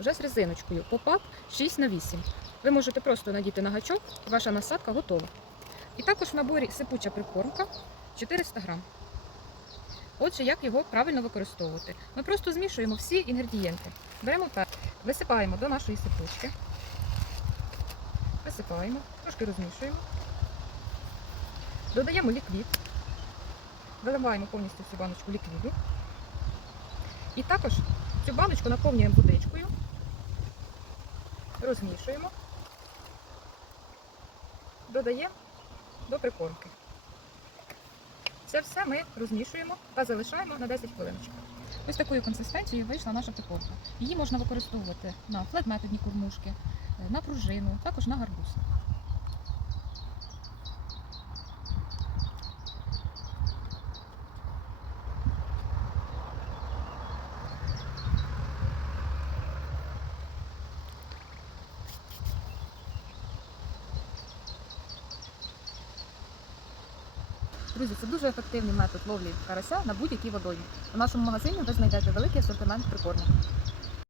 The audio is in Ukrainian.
вже з резиночкою. Попап 6 на 8 Ви можете просто надіти на гачок, ваша насадка готова. І також в наборі сипуча прикормка 400 грам. Отже, як його правильно використовувати? Ми просто змішуємо всі інгредієнти. Беремо пер, висипаємо до нашої сипучки, висипаємо, трошки розмішуємо, додаємо ліквід, виливаємо повністю всю баночку ліквіду. І також цю баночку наповнюємо водичкою, розмішуємо, додаємо до прикормки. Це все ми розмішуємо та залишаємо на 10 хвилиночок. Ось такою консистенцією вийшла наша прикормка. Її можна використовувати на флет-методні кормушки, е, на пружину, також на гарбуз. Друзі, це дуже ефективний метод ловлі карася на будь-якій водоймі. У нашому магазині ви знайдете великий асортимент прикормок.